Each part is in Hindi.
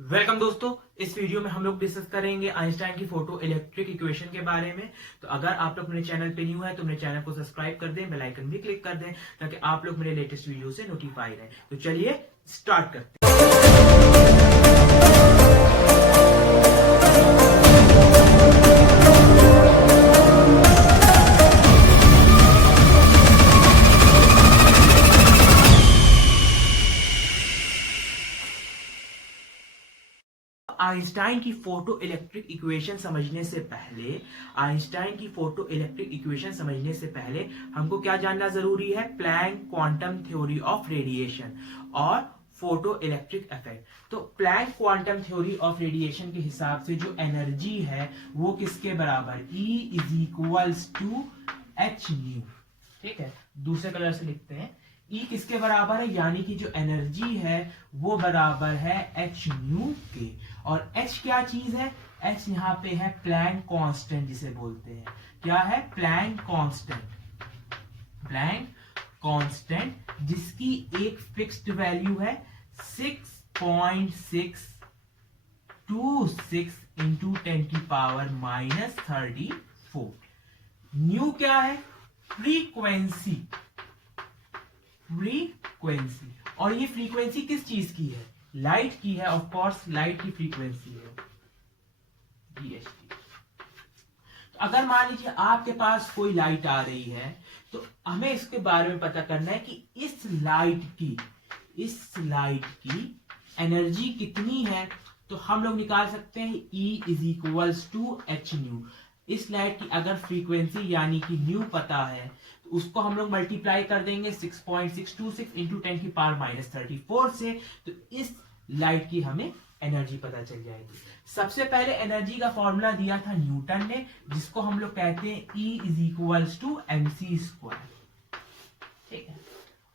वेलकम दोस्तों। इस वीडियो में हम लोग डिस्कस करेंगे आइंस्टाइन की फोटो इलेक्ट्रिक इक्वेशन के बारे में। तो अगर आप लोग मेरे चैनल पे न्यू है तो मेरे चैनल को सब्सक्राइब कर दें, बेल आइकन भी क्लिक कर दें ताकि आप लोग मेरे लेटेस्ट वीडियो से नोटिफाई रहें। तो चलिए स्टार्ट करते हैं। आइंस्टाइन की फोटो इलेक्ट्रिक इक्वेशन समझने से पहले हमको क्या जानना जरूरी है? Planck quantum theory of radiation और फोटो इलेक्ट्रिक इफेक्ट। तो Planck quantum theory of radiation के हिसाब से जो एनर्जी है वो किसके बराबर? E is equals to H nu. ठीक है, दूसरे कलर से लिखते हैं। E किसके बराबर है? यानी कि जो एनर्जी है वो बराबर है एच न्यू के। और H क्या चीज है? H यहाँ पे है प्लैंक कांस्टेंट जिसे बोलते हैं। क्या है? Planck constant. प्लैंक कांस्टेंट जिसकी एक फिक्स्ड वैल्यू है 6.626 इंटू 10⁻⁻34। न्यू क्या है? फ्रीक्वेंसी। और ये फ्रीक्वेंसी किस चीज की है? लाइट की है। ऑफ कोर्स लाइट की फ्रीक्वेंसी है DHT। तो अगर मान लीजिए आपके पास कोई लाइट आ रही है तो हमें इसके बारे में पता करना है कि इस लाइट की एनर्जी कितनी है। तो हम लोग निकाल सकते हैं E is equals to H nu. इस लाइट की अगर फ्रीक्वेंसी यानी कि न्यू पता है तो उसको हम लोग मल्टीप्लाई कर देंगे 6.626 इंटू 10⁻⁻34 से। तो इस लाइट की हमें एनर्जी पता चल जाएगी। सबसे पहले एनर्जी का फॉर्मूला दिया था न्यूटन ने, जिसको हम लोग कहते हैं E is equals to mc²। ठीक है,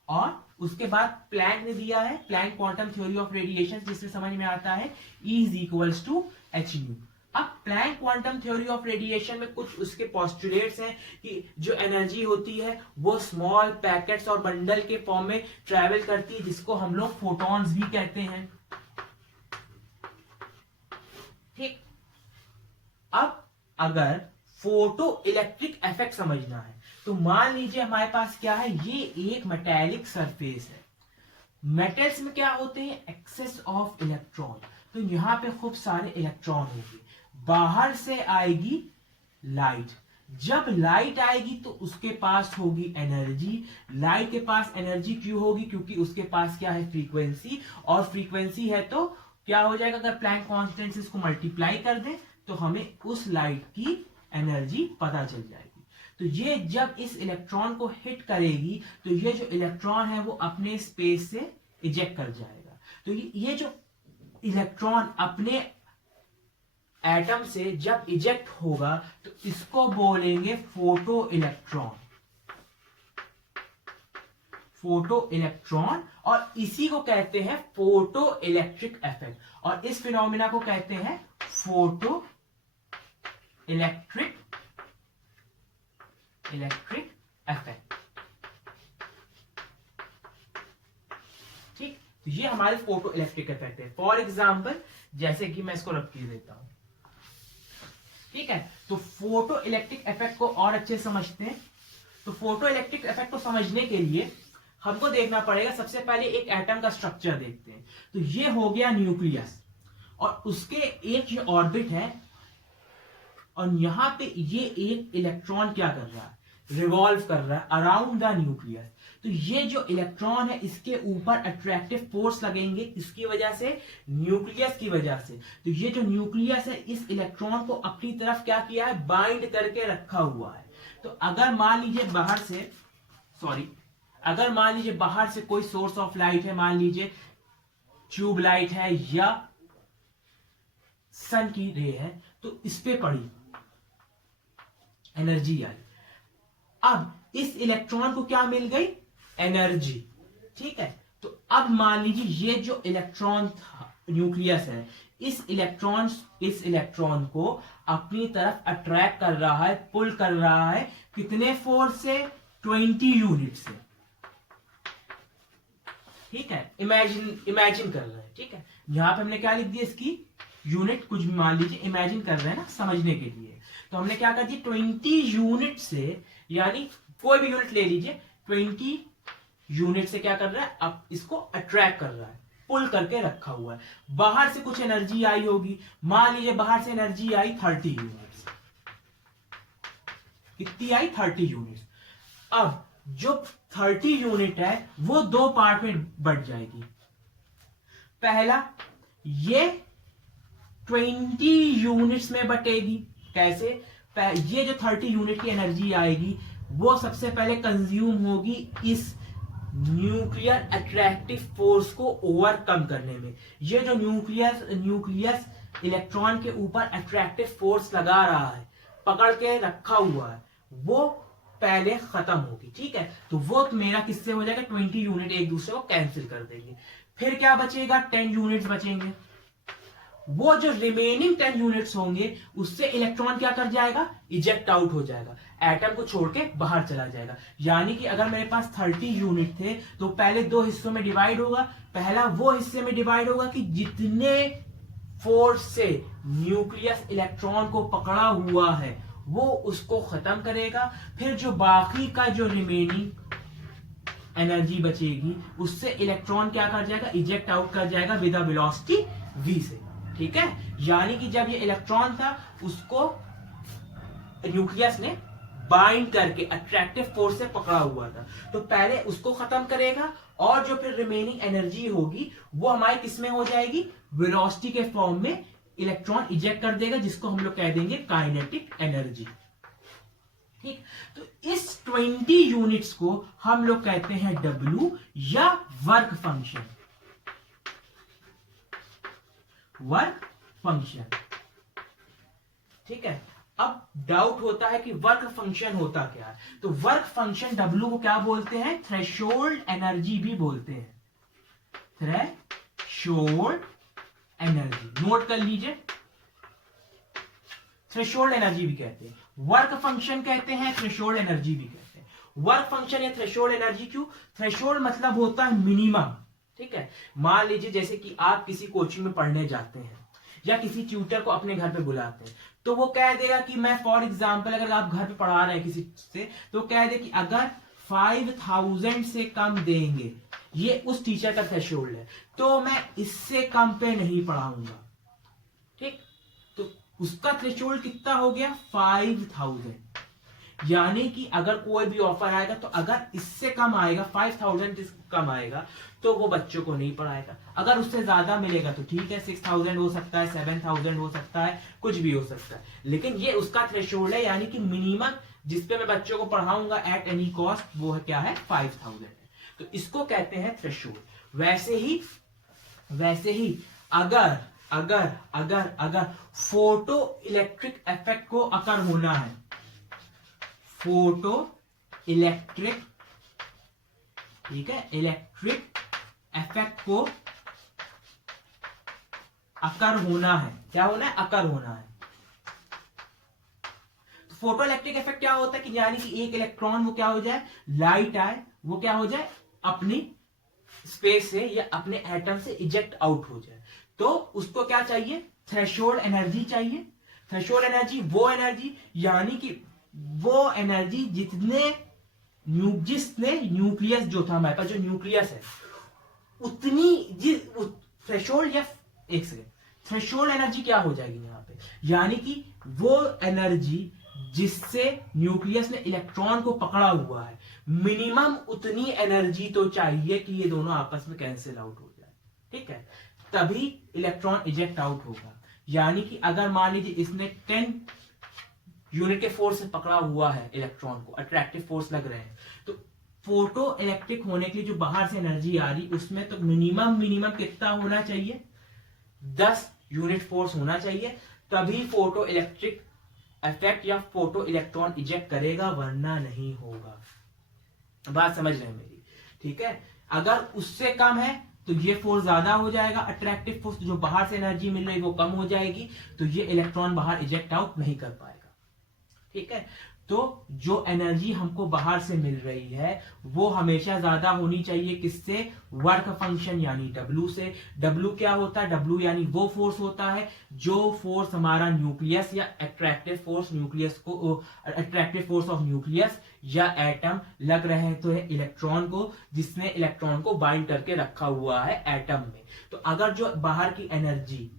और उसके बाद प्लैंक ने दिया है Planck quantum theory of radiation, जिससे समझ में आता है E is equals to H nu. अब Planck quantum theory of radiation में कुछ उसके पोस्टुलेट्स हैं कि जो एनर्जी होती है वो स्मॉल पैकेट्स और बंडल के फॉर्म में ट्रैवल करती है, जिसको हम लोग फोटॉन्स भी कहते हैं। ठीक, अब अगर फोटो इलेक्ट्रिक इफेक्ट समझना है तो मान लीजिए हमारे पास क्या है? ये एक मेटेलिक सरफेस है। मेटल्स में क्या होते हैं? Excess of electron. तो यहां पे खूब सारे इलेक्ट्रॉन होंगे। बाहर से आएगी लाइट। जब लाइट आएगी तो उसके पास होगी एनर्जी। लाइट के पास एनर्जी क्यों होगी? क्योंकि उसके पास क्या है? फ्रीक्वेंसी। और फ्रीक्वेंसी है तो क्या हो जाएगा? अगर प्लैंक कांस्टेंट से इसको मल्टीप्लाई कर दें तो हमें उस लाइट की एनर्जी पता चल जाएगी। तो ये जब इस इलेक्ट्रॉन को हिट करेगी तो ये जो इलेक्ट्रॉन है वो अपने स्पेस से इजेक्ट कर जाएगा। तो ये जो इलेक्ट्रॉन अपने एटम से जब इजेक्ट होगा तो इसको बोलेंगे फोटो इलेक्ट्रॉन। और इसी को कहते हैं फोटो इलेक्ट्रिक इफेक्ट। और इस फिनोमिना को कहते हैं फोटो इलेक्ट्रिक इफेक्ट। ठीक, तो ये हमारे फोटो इलेक्ट्रिक इफेक्ट है। फॉर एग्जाम्पल जैसे कि मैं इसको रख के देता हूं। ठीक है, तो फोटो इलेक्ट्रिक इफेक्ट को और अच्छे समझते हैं। तो फोटो इलेक्ट्रिक इफेक्ट को समझने के लिए हमको देखना पड़ेगा, सबसे पहले एक एटम का स्ट्रक्चर देखते हैं। तो ये हो गया न्यूक्लियस, और उसके एक ये ऑर्बिट है, और यहां पे ये एक इलेक्ट्रॉन क्या कर रहा है? रिवॉल्व कर रहा है अराउंड द न्यूक्लियस। तो ये जो इलेक्ट्रॉन है इसके ऊपर अट्रैक्टिव फोर्स लगेंगे, इसकी वजह से, न्यूक्लियस की वजह से। तो ये जो न्यूक्लियस है इस इलेक्ट्रॉन को अपनी तरफ क्या किया है? बाइंड करके रखा हुआ है। तो अगर मान लीजिए बाहर से कोई सोर्स ऑफ लाइट है, मान लीजिए ट्यूब लाइट है या सन की रे है, तो इस पे पड़ी एनर्जी आई। अब इस इलेक्ट्रॉन को क्या मिल गई? एनर्जी। ठीक है, तो अब मान लीजिए ये जो इलेक्ट्रॉन न्यूक्लियस है, इस इलेक्ट्रॉन को अपनी तरफ अट्रैक्ट कर रहा है, पुल कर रहा है। कितने फोर्स से? 20 यूनिट से। ठीक है, इमेजिन कर रहे हैं। ठीक है, यहाँ पे हमने क्या लिख दिया, इसकी यूनिट कुछ भी मान लीजिए, इमेजिन कर रहे हैं ना समझने के लिए। तो हमने क्या कर दिया, 20 यूनिट से, यानी कोई भी यूनिट ले लीजिए, 20 यूनिट से क्या कर रहा है, अब इसको अट्रैक्ट कर रहा है, पुल करके रखा हुआ है। बाहर से कुछ एनर्जी आई होगी, मान लीजिए बाहर से एनर्जी आई 30 यूनिट्स। कितनी आई, 30 यूनिट्स। अब जो 30 यूनिट है वो दो पार्ट में बढ़ जाएगी। पहला, ये 20 यूनिट्स में बटेगी। कैसे, ये जो 30 यूनिट की एनर्जी आएगी वो सबसे पहले कंज्यूम होगी इस न्यूक्लियर अट्रैक्टिव फोर्स को ओवरकम करने में। ये जो न्यूक्लियस इलेक्ट्रॉन के ऊपर अट्रैक्टिव फोर्स लगा रहा है, पकड़ के रखा हुआ है, वो पहले खत्म होगी। ठीक है, तो वो मेरा किससे हो जाएगा, 20 यूनिट एक दूसरे को कैंसिल कर देंगे। फिर क्या बचेगा, 10 यूनिट्स बचेंगे। वो जो रिमेनिंग 10 यूनिट्स होंगे उससे इलेक्ट्रॉन क्या कर जाएगा, इजेक्ट आउट हो जाएगा, एटम को छोड़ के बाहर चला जाएगा। यानी कि अगर मेरे पास 30 यूनिट थे तो पहले दो हिस्सों में डिवाइड होगा। पहला वो हिस्से में डिवाइड होगा कि जितने फोर्स से न्यूक्लियस इलेक्ट्रॉन को पकड़ा हुआ है वो उसको खत्म करेगा। फिर जो बाकी का जो रिमेनिंग एनर्जी बचेगी उससे इलेक्ट्रॉन क्या कर जाएगा, इजेक्ट आउट कर जाएगा विद अ वेलोसिटी v से। ठीक है, यानी कि जब ये इलेक्ट्रॉन था उसको न्यूक्लियस ने बाइंड करके अट्रैक्टिव फोर्स से पकड़ा हुआ था, तो पहले उसको खत्म करेगा और जो फिर रिमेनिंग एनर्जी होगी वो हमारी किसमें हो जाएगी, वेलोसिटी के फॉर्म में इलेक्ट्रॉन इजेक्ट कर देगा, जिसको हम लोग कह देंगे काइनेटिक एनर्जी। ठीक, तो इस 20 यूनिट्स को हम लोग कहते हैं W या वर्क फंक्शन। Work function. ठीक है, अब डाउट होता है कि वर्क फंक्शन होता क्या है। तो वर्क फंक्शन W को क्या बोलते हैं, थ्रेशोल्ड एनर्जी भी बोलते हैं। थ्रेशोल्ड एनर्जी नोट कर लीजिए, थ्रेशोल्ड एनर्जी भी कहते हैं, वर्क फंक्शन कहते हैं, थ्रेशोल्ड एनर्जी भी कहते हैं। वर्क फंक्शन या थ्रेशोल्ड एनर्जी क्यों, थ्रेशोल्ड मतलब होता है मिनिमम। ठीक है, मान लीजिए जैसे कि आप किसी कोचिंग में पढ़ने जाते हैं या किसी ट्यूटर को अपने घर पे बुलाते हैं, तो वो कह देगा कि मैं फॉर एग्जांपल अगर आप घर पे पढ़ा रहे हैं किसी से, तो कह दे कि अगर 5000 से कम देंगे, ये उस टीचर का थ्रेशोल्ड है, तो मैं इससे कम पे नहीं पढ़ाऊंगा। ठीक, तो उसका थ्रेशोल्ड कितना हो गया, 5000। यानी कि अगर कोई भी ऑफर आएगा तो अगर इससे कम आएगा, 5000 से कम आएगा, तो वो बच्चों को नहीं पढ़ाएगा। अगर उससे ज्यादा मिलेगा तो ठीक है, 6000 हो सकता है, 7000 हो सकता है, कुछ भी हो सकता है, लेकिन ये उसका थ्रेशोल्ड है, यानी कि मिनिमम जिसपे मैं बच्चों को पढ़ाऊंगा एट एनी कॉस्ट, वो है क्या है, 5000 है। तो इसको कहते हैं थ्रेशोल्ड। वैसे ही अगर अगर अगर अगर फोटो इलेक्ट्रिक इफेक्ट को अकर होना है, फोटो इलेक्ट्रिक, ठीक है, इलेक्ट्रिक इफेक्ट को अकर होना है, क्या होना है, अकर होना है। तो फोटो इलेक्ट्रिक इफेक्ट क्या होता है कि यानी कि एक इलेक्ट्रॉन वो क्या हो जाए, लाइट आए, वो क्या हो जाए, अपनी स्पेस से या अपने एटम से इजेक्ट आउट हो जाए, तो उसको क्या चाहिए, थ्रेशोल्ड एनर्जी चाहिए। थ्रेशोल्ड एनर्जी वो एनर्जी, यानी कि वो एनर्जी जिसने न्यूक्लियस जो था हमारे पास, जो न्यूक्लियस है, उतनी थ्रेशोल्ड, या एक सेकेंड, थ्रेशोल्ड एनर्जी क्या हो जाएगी यहां पे, यानी कि वो एनर्जी जिससे न्यूक्लियस ने इलेक्ट्रॉन को पकड़ा हुआ है, मिनिमम उतनी एनर्जी तो चाहिए कि ये दोनों आपस में कैंसिल आउट हो जाए। ठीक है, तभी इलेक्ट्रॉन इजेक्ट आउट होगा। यानी कि अगर मान लीजिए इसने 10 यूनिट के फोर्स से पकड़ा हुआ है इलेक्ट्रॉन को, अट्रैक्टिव फोर्स लग रहे हैं, तो फोटो इलेक्ट्रिक होने के लिए जो बाहर से एनर्जी आ रही, उसमें तो मिनिमम कितना होना चाहिए, 10 यूनिट फोर्स होना चाहिए, तभी फोटो इलेक्ट्रिक इफेक्ट या फोटो इलेक्ट्रॉन इजेक्ट करेगा, वरना नहीं होगा। बात समझ रहे हैं मेरी, ठीक है। अगर उससे कम है तो ये फोर्स ज्यादा हो जाएगा, अट्रैक्टिव फोर्स, जो बाहर से एनर्जी मिल रही है वो कम हो जाएगी, तो ये इलेक्ट्रॉन बाहर इजेक्ट आउट नहीं कर पाएगा। ठीक है, तो जो एनर्जी हमको बाहर से मिल रही है वो हमेशा ज्यादा होनी चाहिए किससे, वर्क फंक्शन यानी W से। W क्या होता है, W यानी वो फोर्स होता है जो फोर्स हमारा न्यूक्लियस या अट्रैक्टिव फोर्स न्यूक्लियस को, अट्रैक्टिव फोर्स ऑफ न्यूक्लियस या एटम लग रहे हैं तो है इलेक्ट्रॉन को, जिसने इलेक्ट्रॉन को बाइंड करके रखा हुआ है एटम में। तो अगर जो बाहर की एनर्जी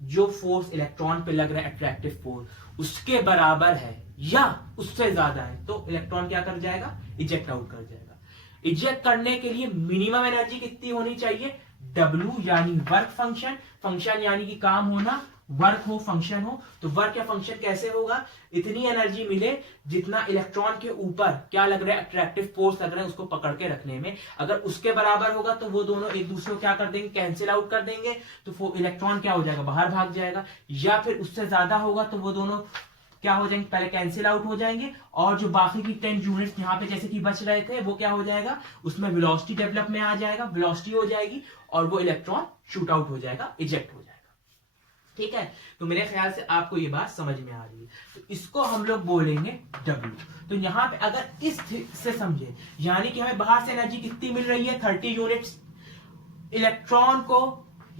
जो फोर्स इलेक्ट्रॉन पे लग रहा है अट्रैक्टिव फोर्स उसके बराबर है या उससे ज्यादा है तो इलेक्ट्रॉन क्या कर जाएगा, इजेक्ट आउट कर जाएगा। इजेक्ट करने के लिए मिनिमम एनर्जी कितनी होनी चाहिए, W यानी वर्क फंक्शन, फंक्शन यानी कि काम होना, वर्क हो फंक्शन हो। तो वर्क या फंक्शन कैसे होगा, इतनी एनर्जी मिले जितना इलेक्ट्रॉन के ऊपर क्या लग रहा है, अट्रैक्टिव फोर्स लग रहा है उसको पकड़ के रखने में। अगर उसके बराबर होगा तो वो दोनों एक दूसरे को क्या कर देंगे, कैंसिल आउट कर देंगे, तो इलेक्ट्रॉन क्या हो जाएगा, बाहर भाग जाएगा। या फिर उससे ज्यादा होगा तो वो दोनों क्या हो जाएंगे, पहले कैंसिल आउट हो जाएंगे और जो बाकी की 10 यूनिट्स यहाँ पे जैसे कि बच रहे थे वो क्या हो जाएगा, उसमें वेलोसिटी डेवलप में आ जाएगा, वेलोसिटी हो जाएगी और वो इलेक्ट्रॉन शूट आउट हो जाएगा, इजेक्ट हो जाएगा। ठीक है, तो मेरे ख्याल से आपको ये बात समझ में आ रही है। तो इसको हम लोग बोलेंगे W। तो यहाँ पे अगर इस से समझे, यानी कि हमें बाहर से एनर्जी कितनी मिल रही है, 30 यूनिट्स। इलेक्ट्रॉन को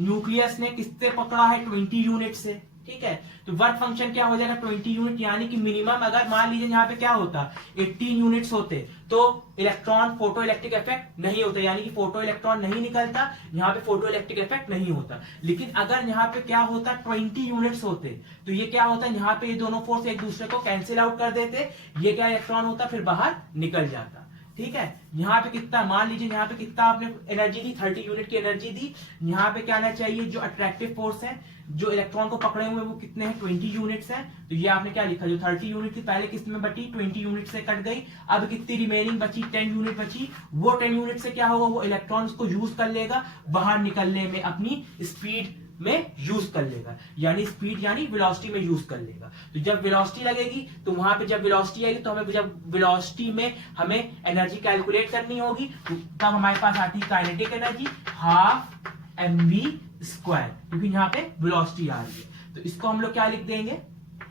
न्यूक्लियस ने किससे पकड़ा है, 20 यूनिट से। ठीक है, तो वर्क फंक्शन क्या हो जाएगा, 20 यूनिट, यानी कि मिनिमम अगर मान लीजिए यहाँ पे क्या होता, 18 यूनिट्स होते तो इलेक्ट्रॉन फोटो इलेक्ट्रिक इफेक्ट नहीं होता, यानी कि फोटो इलेक्ट्रॉन नहीं निकलता, यहाँ पे फोटो इलेक्ट्रिक इफेक्ट नहीं होता। लेकिन अगर यहाँ पे क्या होता, 20 यूनिट्स होते तो ये क्या होता, यहाँ पे ये दोनों फोर्स एक दूसरे को कैंसिल आउट कर देते, ये क्या इलेक्ट्रॉन होता फिर बाहर निकल जाता। ठीक है, यहाँ पे कितना, मान लीजिए यहाँ पे कितना आपने एनर्जी दी, 30 यूनिट की एनर्जी दी। यहाँ पे क्या आना चाहिए, जो अट्रैक्टिव फोर्स है जो इलेक्ट्रॉन को पकड़े हुए वो कितने हैं, 20 यूनिट्स हैं। तो ये आपने क्या लिखा, जो 30 यूनिट थी पहले किस में बटी, 20 यूनिट से कट गई, अब कितनी रिमेनिंग बची, 10 यूनिट बची। वो 10 यूनिट से क्या होगा, वो इलेक्ट्रॉन उसको यूज कर लेगा, बाहर निकलने में अपनी स्पीड में यूज कर लेगा, यानी स्पीड यानी वेलोसिटी में यूज कर लेगा। तो जब वेलोसिटी लगेगी तो वहां पे जब वेलोसिटी आएगी तो हमें जब वेलोसिटी में हमें एनर्जी कैलकुलेट करनी होगी तब हमारे पास आती है kinetic energy, half mv square, क्योंकि यहाँ पे वेलोसिटी आ रही है। तो इसको हम लोग क्या लिख देंगे,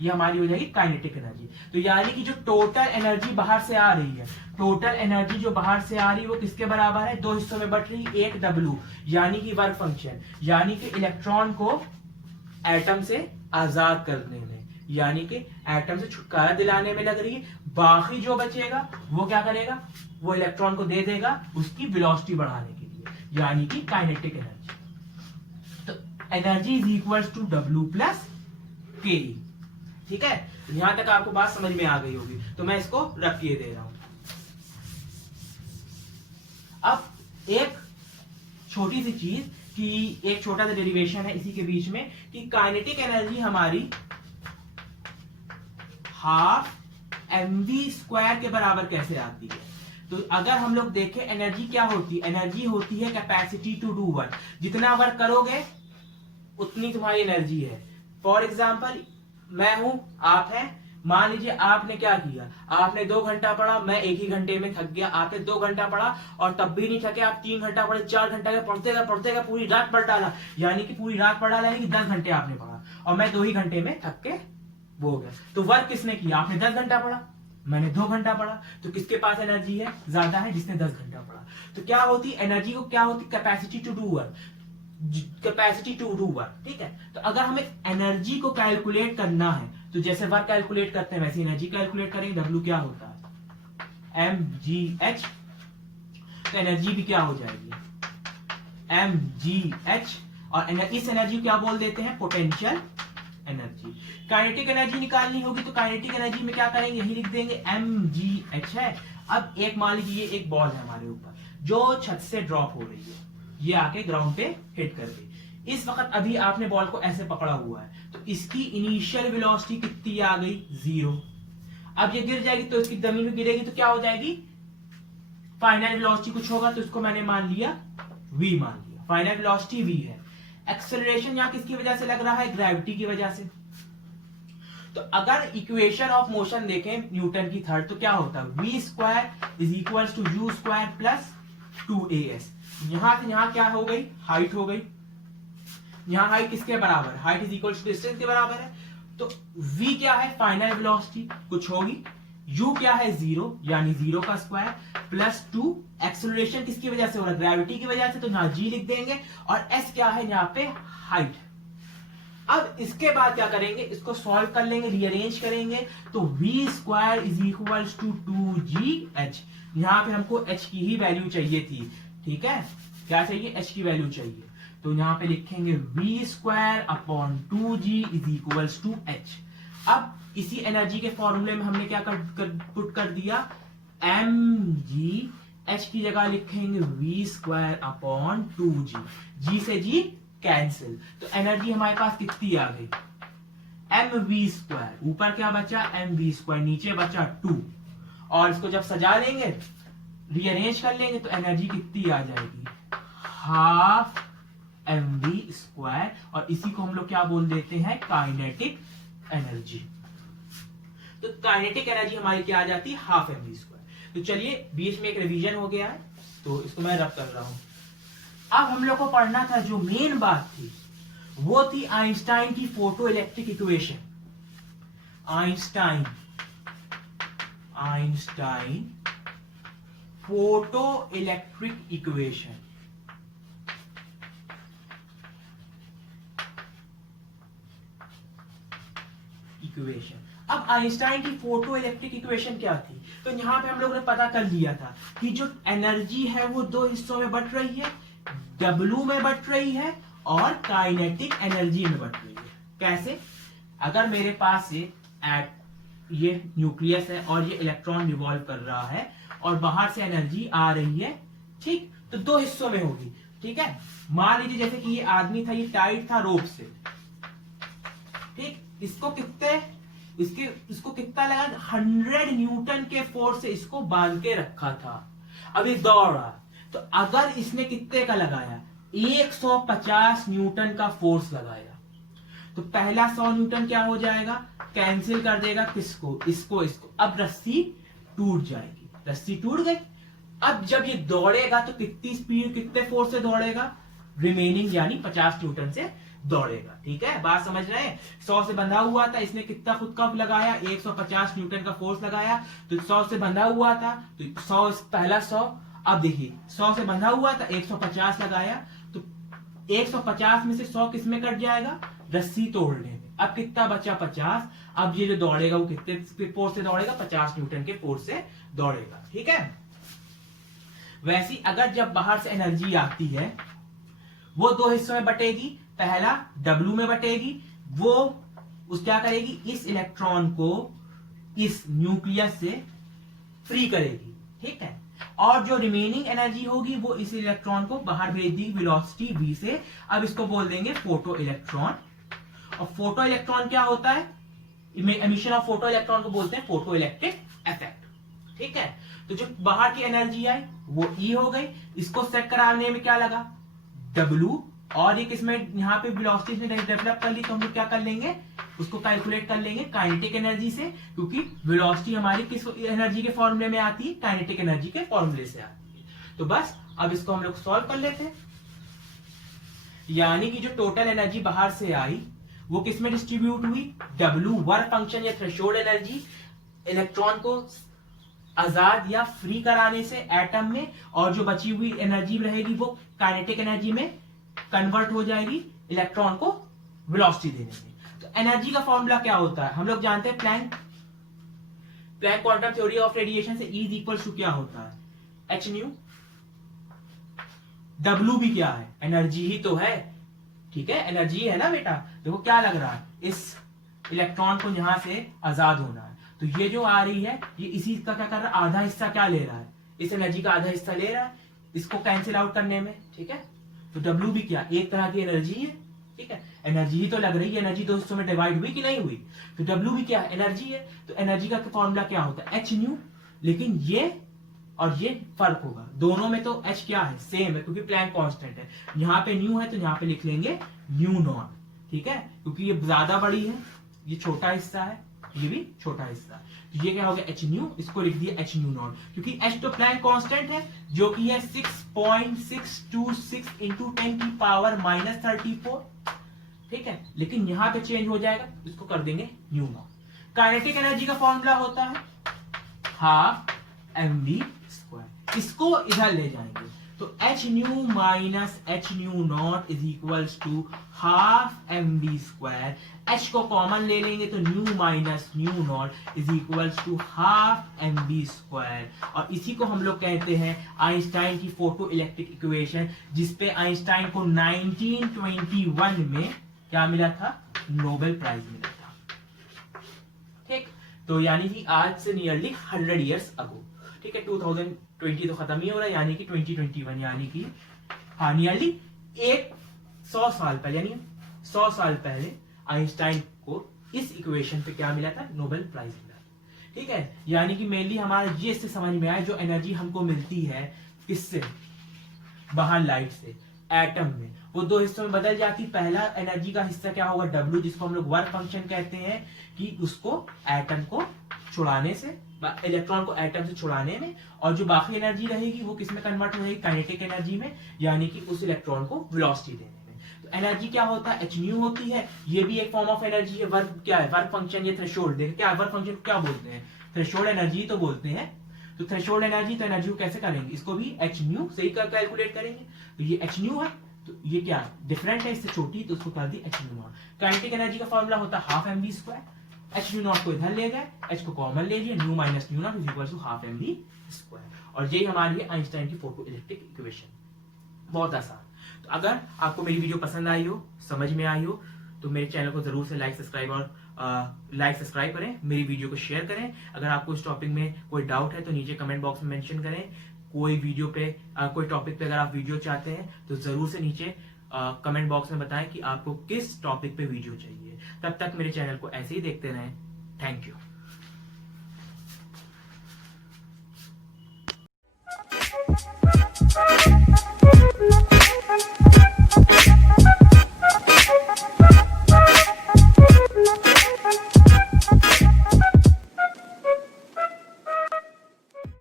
ये हमारी हो जाएगी काइनेटिक एनर्जी। तो यानी कि जो टोटल एनर्जी बाहर से आ रही है, टोटल एनर्जी जो बाहर से आ रही है वो किसके बराबर है, दो हिस्सों में बट रही, एक W यानी कि वर्क फंक्शन, यानी कि इलेक्ट्रॉन को एटम से आजाद करने में, यानी कि एटम से छुटकारा दिलाने में लग रही है। बाकी जो बचेगा वो क्या करेगा, वो इलेक्ट्रॉन को दे देगा उसकी वेलोसिटी बढ़ाने के लिए, यानी कि काइनेटिक एनर्जी। तो energy is equal to W plus K. ठीक है, यहां तक आपको बात समझ में आ गई होगी, तो मैं इसको रख के दे रहा हूं। अब एक छोटी सी चीज कि एक छोटा सा डेरिवेशन है इसी के बीच में कि काइनेटिक एनर्जी हमारी हाफ mv स्क्वायर के बराबर कैसे आती है। तो अगर हम लोग देखें एनर्जी क्या होती है, एनर्जी होती है कैपेसिटी टू डू वर्क, जितना वर्क करोगे उतनी तुम्हारी एनर्जी है। फॉर एग्जाम्पल मैं हूं, आप हैं, मान लीजिए आपने क्या किया, आपने 2 घंटा पढ़ा, मैं 1 ही घंटे में थक गया। आपने 2 घंटा पढ़ा और तब भी नहीं थके, आप 3 घंटा पढ़े, 4 घंटा पढ़ते गए पूरी रात पढ़ डाला, यानी कि पूरी रात पढ़ डाला, यानी कि 10 घंटे आपने पढ़ा और मैं 2 ही घंटे में थक के वो हो गया। तो वर्क किसने किया, आपने 10 घंटा पढ़ा, मैंने 2 घंटा पढ़ा। तो किसके पास एनर्जी है, ज्यादा है, जिसने 10 घंटा पढ़ा। तो क्या होती एनर्जी को, क्या होती capacity to do work, capacity to do work. ठीक है, तो अगर हमें एनर्जी को कैलकुलेट करना है तो जैसे वर्क कैलकुलेट करते हैं वैसे एनर्जी कैलकुलेट करेंगे। W क्या होता है, mgh, तो एनर्जी भी क्या हो जाएगी, mgh, और इस एनर्जी को क्या बोल देते हैं, पोटेंशियल एनर्जी। काइनेटिक एनर्जी निकालनी होगी तो काइनेटिक एनर्जी में क्या करेंगे, यही लिख देंगे mgh है। अब एक मान लीजिए एक बॉल है हमारे ऊपर जो छत से ड्रॉप हो रही है, ये आके ग्राउंड पे हिट कर गई। इस वक्त अभी आपने बॉल को ऐसे पकड़ा हुआ है तो इसकी इनिशियल वेलोसिटी कितनी आ गई, 0। अब ये गिर जाएगी तो इसकी जमीन में गिरेगी तो क्या हो जाएगी, फाइनल वेलोसिटी कुछ होगा, तो इसको मैंने मान लिया v, मान लिया फाइनल वेलोसिटी v है। एक्सेलरेशन यहाँ किसकी वजह से लग रहा है, ग्रेविटी की वजह से। तो अगर इक्वेशन ऑफ मोशन देखें न्यूटन की थर्ड, तो क्या होता है, v square is equal to u square plus 2as। यहां से यहां क्या हो गई, हाइट हो गई। यहां हाइट किसके बराबर, height is equal to distance के बराबर है। तो v क्या है, फाइनल वेलोसिटी कुछ होगी, u क्या है 0 यानी 0 का स्क्वायर प्लस 2, एक्सेलरेशन किसकी वजह से हो रहा है, ग्रेविटी की वजह से, तो यहां g लिख देंगे, और s क्या है यहाँ पे हाइट। अब इसके बाद क्या करेंगे, इसको सॉल्व कर लेंगे, रीअरेंज करेंगे, तो v square is equal to 2gh। यहां पे हमको h की ही वैल्यू चाहिए थी, ठीक है, क्या चाहिए, h की वैल्यू चाहिए, तो यहां पे लिखेंगे v square upon 2g is equal to h। अब इसी एनर्जी के फॉर्मूले में हमने क्या पुट कर दिया, mg, h की जगह लिखेंगे v square upon 2g, g से g कैंसिल, तो एनर्जी हमारे पास कितनी आ गई, mv स्क्वायर, ऊपर क्या बचा mv स्क्वायर, नीचे बचा 2, और इसको जब सजा लेंगे, रीअरेंज कर लेंगे, तो एनर्जी कितनी आ जाएगी, हाफ mv स्क्वायर, और इसी को हम लोग क्या बोल देते हैं, काइनेटिक एनर्जी। तो काइनेटिक एनर्जी हमारी क्या आ जाती है, हाफ mv स्क्वायर। तो चलिए बीच में एक रिवीजन हो गया है, तो इसको मैं रब कर रहा हूं। अब हम लोग को पढ़ना था, जो मेन बात थी वो थी आइंस्टाइन की photo electric equation. Einstein photo electric equation. अब आइंस्टाइन की फोटो इलेक्ट्रिक इक्वेशन क्या थी, तो यहां पे हम लोगों ने पता कर लिया था कि जो एनर्जी है वो दो हिस्सों में बट रही है, W में बट रही है और काइनेटिक एनर्जी में बट रही है। कैसे, अगर मेरे पास ये न्यूक्लियस है और ये इलेक्ट्रॉन रिवॉल्व कर रहा है और बाहर से एनर्जी आ रही है, ठीक, तो दो हिस्सों में होगी, ठीक है। मान लीजिए जैसे कि ये आदमी था, ये टाइट था रोप से, ठीक, इसको कितना लगा, 100 न्यूटन के फोर्स से इसको बांध के रखा था। अब ये दौड़ रहा, तो अगर इसने कितने का लगाया, 150 न्यूटन का फोर्स लगाया, तो पहला 100 न्यूटन क्या हो जाएगा, कैंसिल कर देगा किसको, इसको। अब रस्सी टूट जाएगी, रस्सी टूट गई। अब जब ये दौड़ेगा तो कितनी स्पीड, कितने फोर्स से दौड़ेगा, रिमेनिंग यानी 50 न्यूटन से दौड़ेगा, ठीक है, बात समझ रहे हैं। 100 से बंधा हुआ था, इसने कितना खुद का लगाया, 150 न्यूटन का फोर्स लगाया, तो 100 से बंधा हुआ था, तो 100 पहला 100, अब देखिए 100 से बंधा हुआ था, 150 लगाया, तो 150 में से 100 किस में कट जाएगा, रस्सी तोड़ने में। अब कितना बचा, 50। अब ये जो दौड़ेगा वो कितने फोर्स से दौड़ेगा, 50 न्यूटन के फोर्स से दौड़ेगा, ठीक है। वैसी अगर जब बाहर से एनर्जी आती है, वो दो हिस्सों में बटेगी, पहला W में बटेगी, वो उस क्या करेगी, इस इलेक्ट्रॉन को इस न्यूक्लियस से फ्री करेगी, ठीक है, और जो रिमेनिंग एनर्जी होगी वो इस इलेक्ट्रॉन को बाहर भेज दी वेलोसिटी v से। अब इसको बोल देंगे फोटो इलेक्ट्रॉन। और फोटो इलेक्ट्रॉन क्या होता है, एमिशन ऑफ फोटो इलेक्ट्रॉन को बोलते हैं फोटो इलेक्ट्रिक इफेक्ट, ठीक है। तो जो बाहर की एनर्जी आई वो E हो गई, इसको सेट कराने में क्या लगा, W, और एक इसमें यहाँ पे वेलोसिटी ने डेवलप कर ली, तो हम लोग क्या कर लेंगे, उसको कैलकुलेट कर लेंगे काइनेटिक एनर्जी से, क्योंकि वेलोसिटी हमारी किस एनर्जी के फॉर्मूले में आती है, काइनेटिक एनर्जी के फॉर्मूले से आती है। तो बस अब इसको हम लोग सॉल्व कर लेते हैं। यानी कि जो टोटल एनर्जी बाहर से आई वो किस में डिस्ट्रीब्यूट हुई, W, वर्क फंक्शन या थ्रेशोल्ड एनर्जी, इलेक्ट्रॉन को आजाद या फ्री कराने से एटम में, और जो बची हुई एनर्जी रहेगी वो काइनेटिक एनर्जी में कन्वर्ट हो जाएगी इलेक्ट्रॉन को वेलोसिटी देने में। तो एनर्जी का फॉर्मूला क्या होता है, हम लोग जानते हैं Planck quantum theory of radiation से E इज इक्वल टू क्या होता है, h न्यू। W भी क्या है, एनर्जी ही तो है, ठीक है, एनर्जी है ना बेटा। देखो क्या लग रहा है, इस इलेक्ट्रॉन को यहां से आजाद होना है, तो ये जो आ रही है ये इसी का क्या कर रहा है, आधा हिस्सा क्या ले रहा है, इस एनर्जी का आधा हिस्सा ले रहा है इसको कैंसिल आउट करने में, ठीक है। तो W भी क्या, एक तरह की एनर्जी है, ठीक है, एनर्जी ही तो लग रही है, एनर्जी दो हिस्सों में डिवाइड हुई कि नहीं हुई, तो W भी क्या है, एनर्जी है। तो एनर्जी का फॉर्मूला क्या होता है, h न्यू, लेकिन ये और ये फर्क होगा, दोनों में तो h क्या है, सेम है, क्योंकि प्लैंक कांस्टेंट है। यहाँ पे न्यू है तो यहाँ पे लिख लेंगे न्यू नॉट, ठीक है, क्योंकि ये ज्यादा बड़ी है, ये छोटा हिस्सा है, ये भी छोटा हिस्सा, तो ये क्या हो गया h न्यू, इसको लिख दिया h न्यू नॉट, क्योंकि h तो प्लैंक कांस्टेंट है जो कि है 6.626 इंटू 10 की पावर -34, ठीक है, लेकिन यहां पे चेंज हो जाएगा, इसको कर देंगे न्यू नॉट। काइनेटिक एनर्जी का फॉर्मूला होता है हाफ mv स्क्वायर, इसको इधर ले जाएंगे तो h nu minus h nu not is equals to half mv square. H को कॉमन ले लेंगे तो nu minus nu not is equals to half mv square, और इसी को हम लोग कहते हैं आइंस्टाइन की फोटो इलेक्ट्रिक इक्वेशन, जिसपे आइंस्टाइन को 1921 में क्या मिला था, नोबेल प्राइज मिला था। ठीक, तो यानी कि आज से नियरली 100 ईयर्स अगो, ठीक है, 2020 तो खत्म ही हो रहा है, यानी कि 2021, यानी कि हाँ नियरली 100 साल पहले, यानी 100 साल पहले आइंस्टाइन को इस इक्वेशन पे क्या मिला था, नोबेल प्राइज मिला था। ठीक है, यानी कि मेनली हमारा ये इससे समझ में आया, जो एनर्जी हमको मिलती है किससे, बाहर लाइट से, एटम में, वो दो हिस्सों में बदल जाती। पहला एनर्जी का हिस्सा क्या होगा, W, जिसको हम लोग वर्क फंक्शन कहते हैं, कि उसको एटम को छुड़ाने से, इलेक्ट्रॉन को एटम से छुड़ाने में, और जो बाकी एनर्जी रहेगी वो किस में कन्वर्ट हो जाएगी, काइनेटिक एनर्जी में, यानी कि उस इलेक्ट्रॉन को वेलोसिटी देने में। तो एनर्जी क्या होता है, एच न्यू होती है, ये भी एक फॉर्म ऑफ एनर्जी है। वर्क क्या है, वर्क फंक्शन, ये थ्रेशोल्ड, देखिए क्या वर्क फंक्शन क्या बोलते हैं, थ्रेशोल्ड एनर्जी तो बोलते हैं। तो थ्रेशोल्ड एनर्जी, तो एनर्जी को कैसे करेंगे, इसको भी एच न्यू से ही कैलकुलेट करेंगे। तो ये एच न्यू है, तो ये क्या डिफरेंट है, इससे छोटी, तो उसको कर दी h nu not. Kinetic energy का फॉर्मूला होता है half mv square, h nu not को इधर ले गए, एच को कॉमन ले लिए, nu minus nu not is equal to half mv square, और यही हमारी है आइंस्टाइन की फोटो इलेक्ट्रिक इक्वेशन। बहुत आसान। तो अगर आपको मेरी वीडियो पसंद आई हो, समझ में आई हो, तो मेरे चैनल को जरूर से लाइक सब्सक्राइब करें, मेरी वीडियो को शेयर करें। अगर आपको इस टॉपिक में कोई डाउट है तो नीचे कमेंट बॉक्स में मेंशन करें। कोई वीडियो पे कोई टॉपिक पे अगर आप वीडियो चाहते हैं तो जरूर से नीचे कमेंट बॉक्स में बताएं कि आपको किस टॉपिक पे वीडियो चाहिए। तब तक मेरे चैनल को ऐसे ही देखते रहें। Thank you.